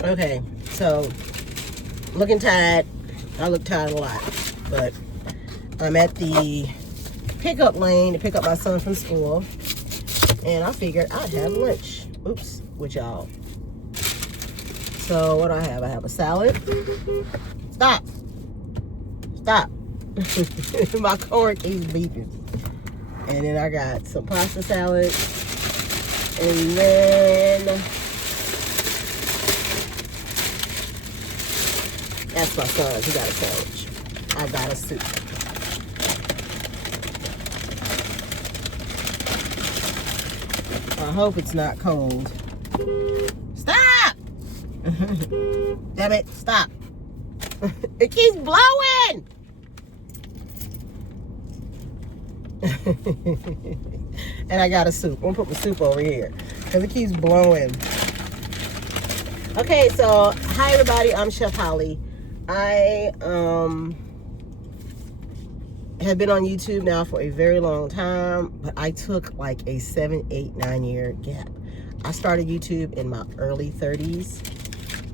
Okay, so looking tired. I look tired a lot, but I'm at the pickup lane to pick up my son from school, and I figured I'd have lunch. Oops, with y'all. So what do I have? I have a salad. Stop. Stop. My cord keeps beeping. And then I got some pasta salad. And then that's my son. He got a sandwich. I got a soup. I hope it's not cold. Stop! Damn it, stop. It keeps blowing! And I got a soup. I'm gonna put my soup over here because it keeps blowing. Okay, so hi everybody, I'm Chef Holly. I have been on YouTube now for a very long time, but I took like a 7, 8, 9 year gap. I started YouTube in my early 30s.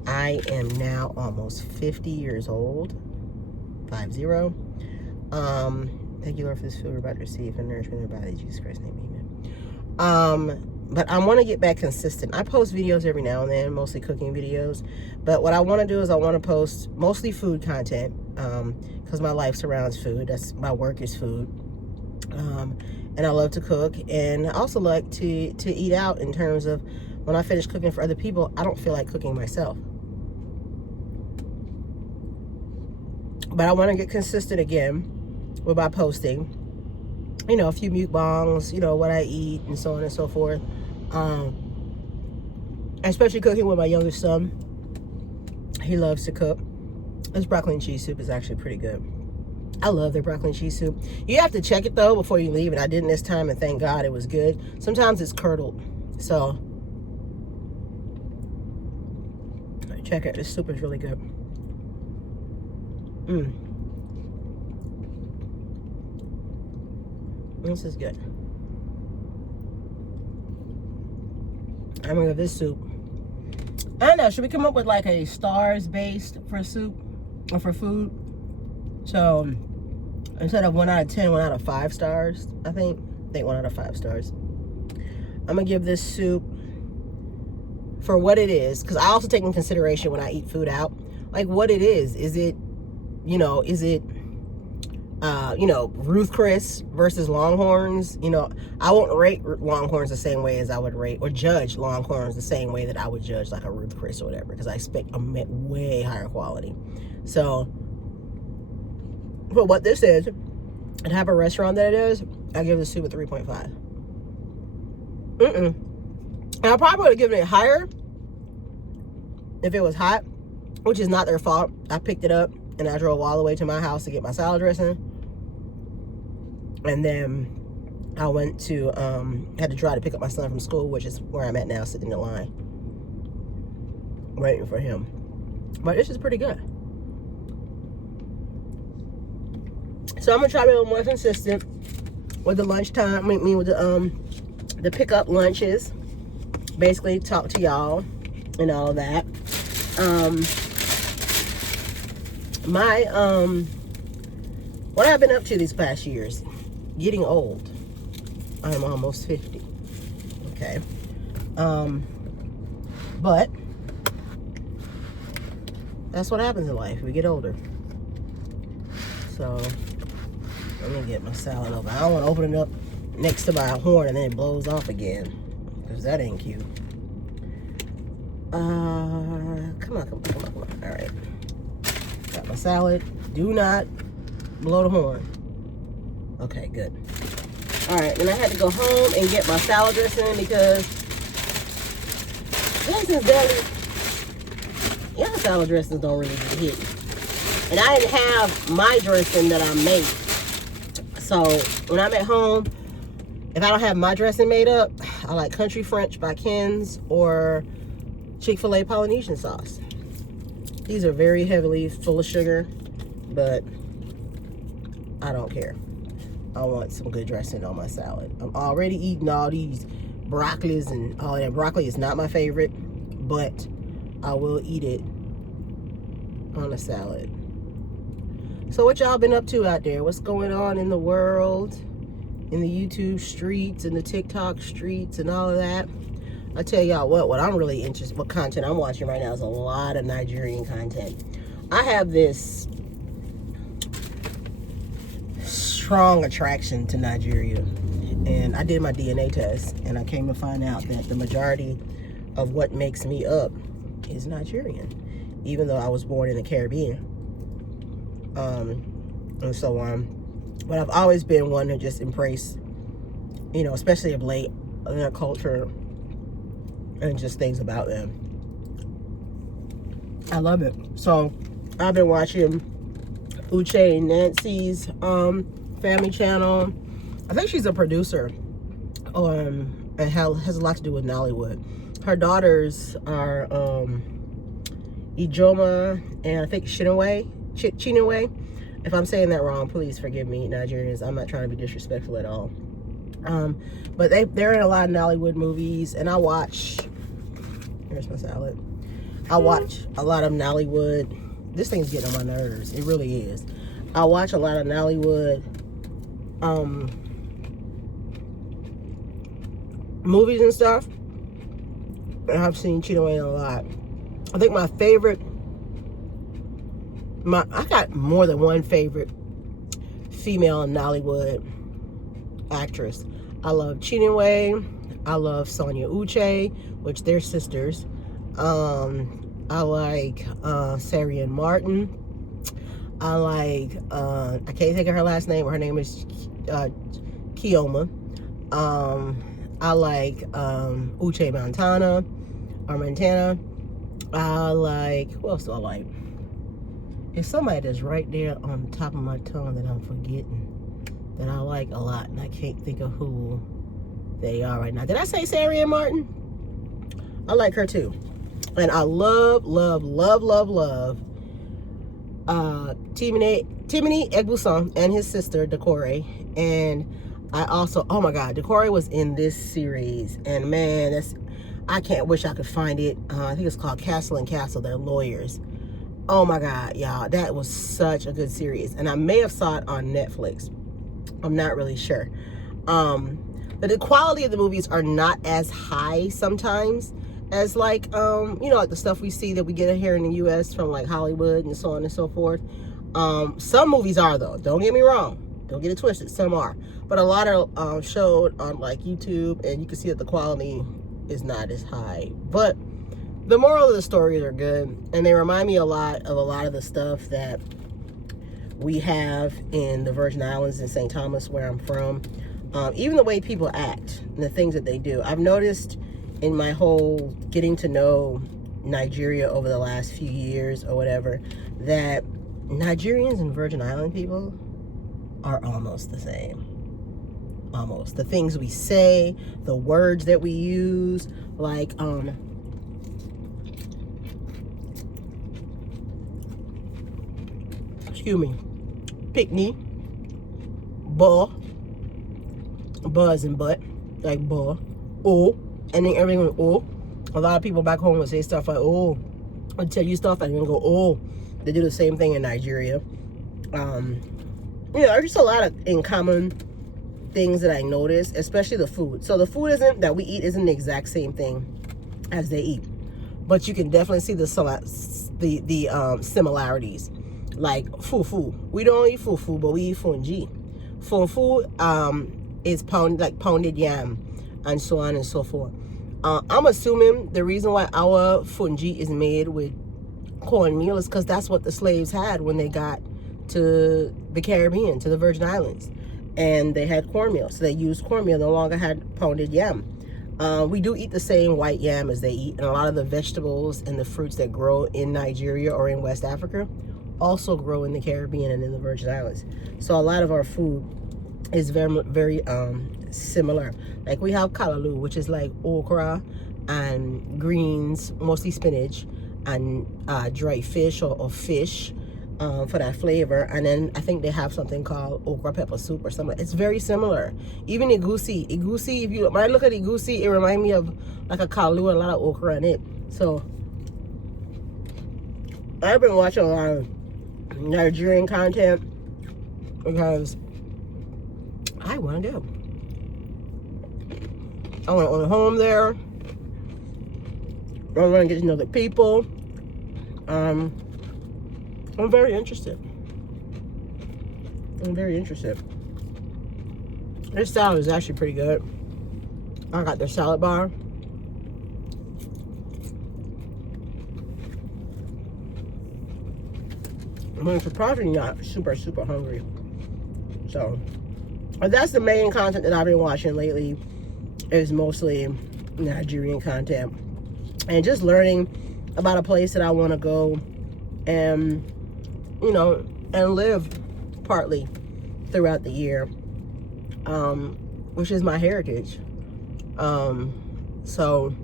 I am now almost 50 years old. 50. Thank you, Lord, for this food we're about to receive and nourishment in the body. In Jesus Christ's name, amen. But I want to get back consistent. I post videos every now and then, mostly cooking videos. But what I want to do is I want to post mostly food content, because my life surrounds food. That's my work is food. And I love to cook, and I also like to eat out in terms of when I finish cooking for other people, I don't feel like cooking myself. But I want to get consistent again with my posting. You know, a few mukbangs, you know, what I eat and so on and so forth. Especially cooking with my youngest son. He loves to cook. This broccoli and cheese soup is actually pretty good. I love their broccoli and cheese soup. You have to check it though before you leave, and I didn't this time, and thank God it was good. Sometimes it's curdled, so check it. This soup is really good. This is good. I'm gonna give this soup. I don't know, should we come up with like a stars based for soup or for food? So instead of 1 out of 10, 1 out of 5 stars, I think 1 out of 5 stars. I'm gonna give this soup for what it is, because I also take in consideration when I eat food out, like what it is. Is it, you know, Ruth Chris versus Longhorns? You know, I won't rate Longhorns the same way as I would rate or judge Longhorns the same way that I would judge like a Ruth Chris or whatever, because I expect a way higher quality. So, for what this is, and have a restaurant that it is, I give the soup a 3.5. And I probably would have given it higher if it was hot, which is not their fault. I picked it up and I drove all the way to my house to get my salad dressing. And then I went to, had to try to pick up my son from school, which is where I'm at now, sitting in the line, waiting for him. But this is pretty good. So I'm gonna try to be a little more consistent with the lunchtime, with the pickup lunches. Basically talk to y'all and all of that. What I've been up to these past years, getting old. I'm almost 50. Okay. But that's what happens in life. We get older. So let me get my salad open. I don't want to open it up next to my horn and then it blows off again, because that ain't cute. Come on. All right. Got my salad. Do not blow the horn. Okay, good. All right, then I had to go home and get my salad dressing because Jason's Deli, yeah, salad dressings don't really get hit. And I didn't have my dressing that I made. So when I'm at home, if I don't have my dressing made up, I like Country French by Ken's or Chick-fil-A Polynesian sauce. These are very heavily full of sugar, but I don't care. I want some good dressing on my salad. I'm already eating all these broccolis and all that. Broccoli is not my favorite, but I will eat it on a salad. So what y'all been up to out there? What's going on in the world, in the YouTube streets, in the TikTok streets, and all of that? I tell y'all what I'm really interested, what content I'm watching right now is a lot of Nigerian content. I have this strong attraction to Nigeria, and I did my DNA test, and I came to find out that the majority of what makes me up is Nigerian, even though I was born in the Caribbean. And so on. But I've always been one to just embrace, you know, especially of late, their culture and just things about them. I love it. So I've been watching Uche and Nancy's family channel. I think she's a producer, and has a lot to do with Nollywood. Her daughters are Ijoma and I think Chinwe. If I'm saying that wrong, please forgive me, Nigerians. I'm not trying to be disrespectful at all. But they're in a lot of Nollywood movies, and I watch. Here's my salad. I watch a lot of Nollywood. This thing's getting on my nerves. It really is. I watch a lot of Nollywood movies and stuff, and I've seen Chinwe a lot. I think my favorite. I got more than one favorite female Nollywood actress. I love Chinwe. I love Sonia Uche, which they're sisters. I like Sarian Martin. I like, I can't think of her last name, but her name is Kioma. I like Uche Montana. I like, who else do I like? It's somebody that's right there on the top of my tongue that I'm forgetting, that I like a lot, and I can't think of who they are right now. Did I say Sarah Ann Martin? I like her too. And I love Timini Egbuson and his sister, Decore. And I also, oh my God, Decore was in this series. And man, I can't wish I could find it. I think it's called Castle and Castle. They're lawyers. Oh my God, y'all, that was such a good series. And I may have saw it on Netflix. I'm not really sure. But the quality of the movies are not as high sometimes as like, you know, like the stuff we see that we get here in the US from like Hollywood and so on and so forth. Some movies are though, don't get me wrong. Don't get it twisted, some are. But a lot are showed on like YouTube, and you can see that the quality is not as high. But the moral of the stories are good, and they remind me a lot of the stuff that we have in the Virgin Islands and St. Thomas, where I'm from. Even the way people act and the things that they do. I've noticed in my whole getting to know Nigeria over the last few years or whatever, that Nigerians and Virgin Island people are almost the same. Almost. The things we say, the words that we use, like, excuse me, pick me, buzz and butt, like buh, oh, and then everything went oh. A lot of people back home would say stuff like oh, I'll tell you stuff and then go oh. They do the same thing in Nigeria. You know, there's just a lot of in common things that I noticed, especially the food. So the food that we eat isn't the exact same thing as they eat, but you can definitely see the similarities. Like fufu, we don't eat fufu, but we eat fungi. Fufu is pounded yam, and so on and so forth. I'm assuming the reason why our fungi is made with cornmeal is because that's what the slaves had when they got to the Caribbean, to the Virgin Islands, and they had cornmeal, so they used cornmeal. No longer had pounded yam. We do eat the same white yam as they eat, and a lot of the vegetables and the fruits that grow in Nigeria or in West Africa also grow in the Caribbean and in the Virgin Islands. So a lot of our food is very similar. Like we have kalaloo, which is like okra and greens, mostly spinach, and dried fish or fish for that flavor. And then I think they have something called okra pepper soup or something. It's very similar. Even egusi, when I look at egusi, it reminds me of like a kalaloo and a lot of okra in it. So I've been watching a lot of Nigerian content because I want to go. I want to own a home there. I want to get to know the people. I'm very interested. This salad is actually pretty good. I got their salad bar. I'm surprisingly not super hungry. So, but that's the main content that I've been watching lately. Is mostly Nigerian content. And just learning about a place that I want to go and, you know, and live partly throughout the year, which is my heritage. So,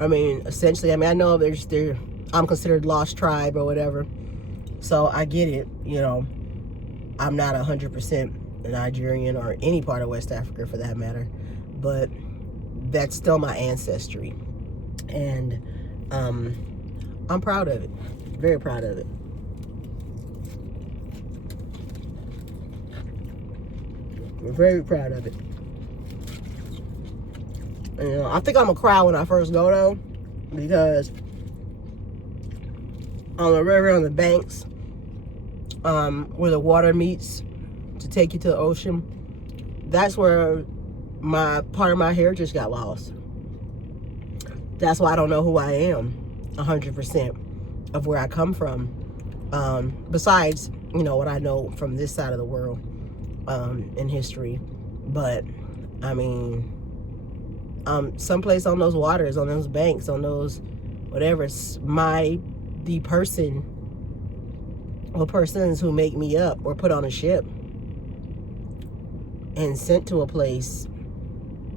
I mean, essentially, I know I'm considered lost tribe or whatever. So I get it, you know, I'm not 100% Nigerian or any part of West Africa for that matter, but that's still my ancestry. And I'm proud of it, very proud of it. I'm very proud of it. And, you know, I think I'm gonna cry when I first go though, because on the river, on the banks, where the water meets to take you to the ocean, that's where part of my heritage got lost. That's why I don't know who I am 100% of where I come from, besides, you know, what I know from this side of the world in history. But I mean, someplace on those waters, on those banks, on those whatever, the person or persons who make me up or put on a ship and sent to a place,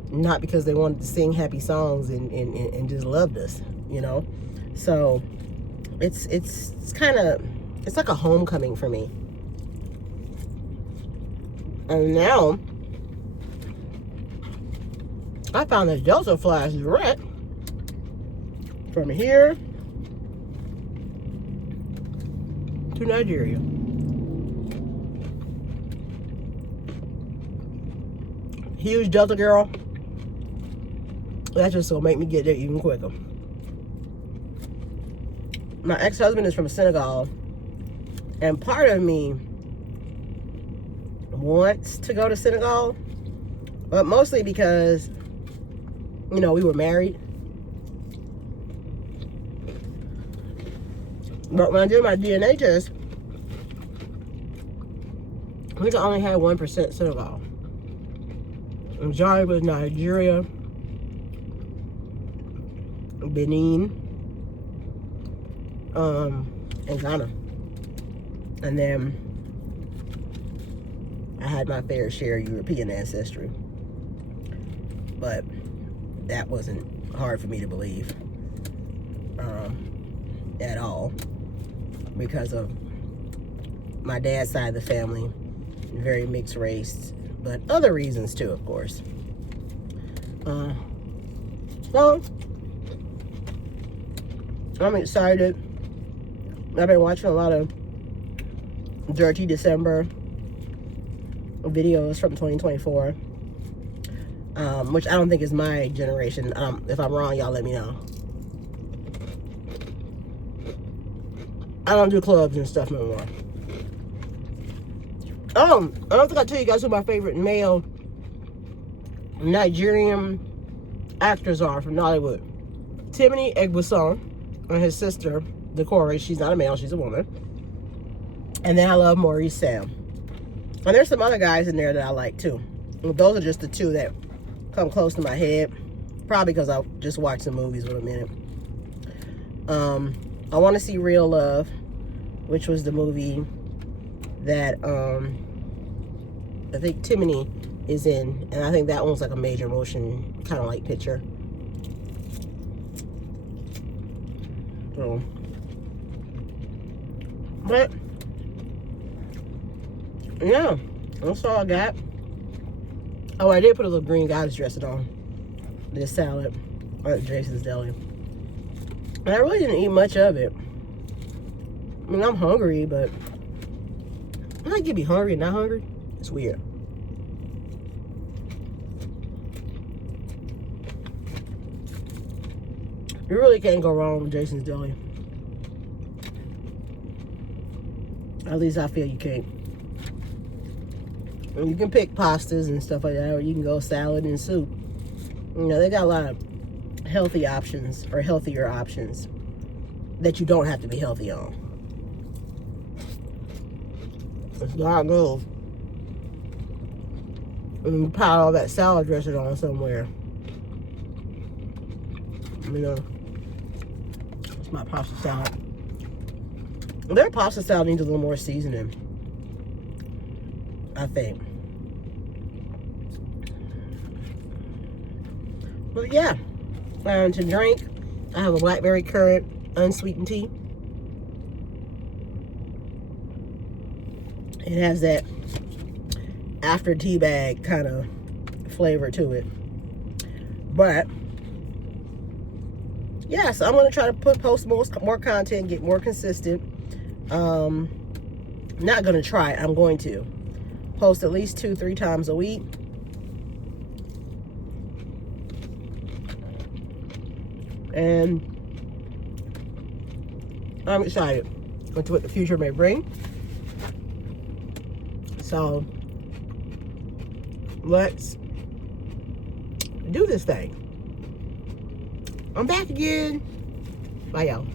not because they wanted to sing happy songs and just loved us, you know. So it's kind of, it's like a homecoming for me. And now I found a Delta flies direct from here to Nigeria. Huge Delta girl. That's just gonna make me get there even quicker. My ex-husband is from Senegal, and part of me wants to go to Senegal, but mostly because, you know, we were married. But when I did my DNA test, I think I only had 1% Senegal. The majority was Nigeria, Benin, and Ghana. And then I had my fair share of European ancestry. But that wasn't hard for me to believe at all, because of my dad's side of the family, very mixed race, but other reasons too, of course. So I'm excited. I've been watching a lot of Dirty December videos from 2024, which I don't think is my generation. If I'm wrong, y'all let me know. I don't do clubs and stuff no more. I don't think I tell you guys who my favorite male Nigerian actors are from Nollywood. Timothy Egbuson and his sister, Decorah. She's not a male, she's a woman. And then I love Maurice Sam. And there's some other guys in there that I like too. Well, those are just the two that come close to my head. Probably because I just watched some movies with a minute. I want to see Real Love, which was the movie that I think Timothy is in, and I think that one's like a major motion kind of like picture. So, but yeah, that's all I got. Oh, I did put a little green goddess dressing on this salad at Jason's Deli. And I really didn't eat much of it. I mean, I'm hungry, but I can be hungry and not hungry. It's weird. You really can't go wrong with Jason's Deli. At least I feel you can't. And you can pick pastas and stuff like that, or you can go salad and soup. You know, they got a lot of healthy options, or healthier options, that you don't have to be healthy on. It's not good. And you pile all that salad dressing on somewhere. You know, it's my pasta salad. Their pasta salad needs a little more seasoning, I think. But yeah, and to drink, I have a blackberry currant unsweetened tea. It has that after tea bag kind of flavor to it. But yeah, so I'm gonna try to post more content, get more consistent. Not gonna try, I'm going to post at least 2-3 times a week. And I'm excited with what the future may bring. So let's do this thing. I'm back again. Bye, y'all.